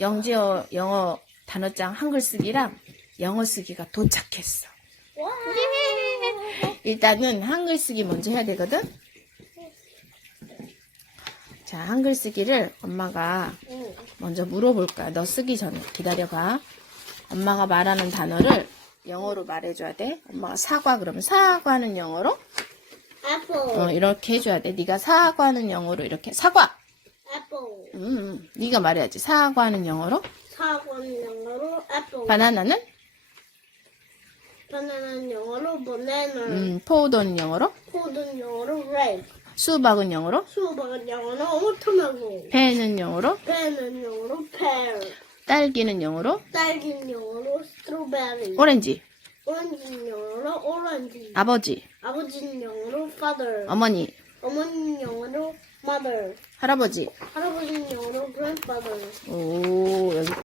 영지어 영어 단어장 한글 쓰기랑 영어 쓰기가 도착했어. 와. 일단은 한글 쓰기 먼저 해야 되거든. 자, 한글 쓰기를 엄마가 응. 먼저 물어볼 거야. 너 쓰기 전에 기다려봐. 엄마가 말하는 단어를 영어로 말해줘야 돼. 엄마가 사과 그러면 사과는 영어로. 어, 이렇게 해줘야 돼. 네가 사과는 영어로 이렇게 사과. 음, 음. 네가 말해야지. 사과는 영어로. 사과는 영어로 애플. 바나나는 바나나는 영어로 banana. 음, 포도는 영어로. 포도는 영어로 grape. 수박은 영어로. 수박은 영어로 watermelon. 배는 영어로. 배는 영어로 pear. 딸기는 영어로. 딸기는 영어로 strawberry. 오렌지. 오렌지는 영어로 orange. 아버지. 아버지는 영어로 father. 어머니. 어머니는 영어로 mother. 할아버지. 할아버지 Oh,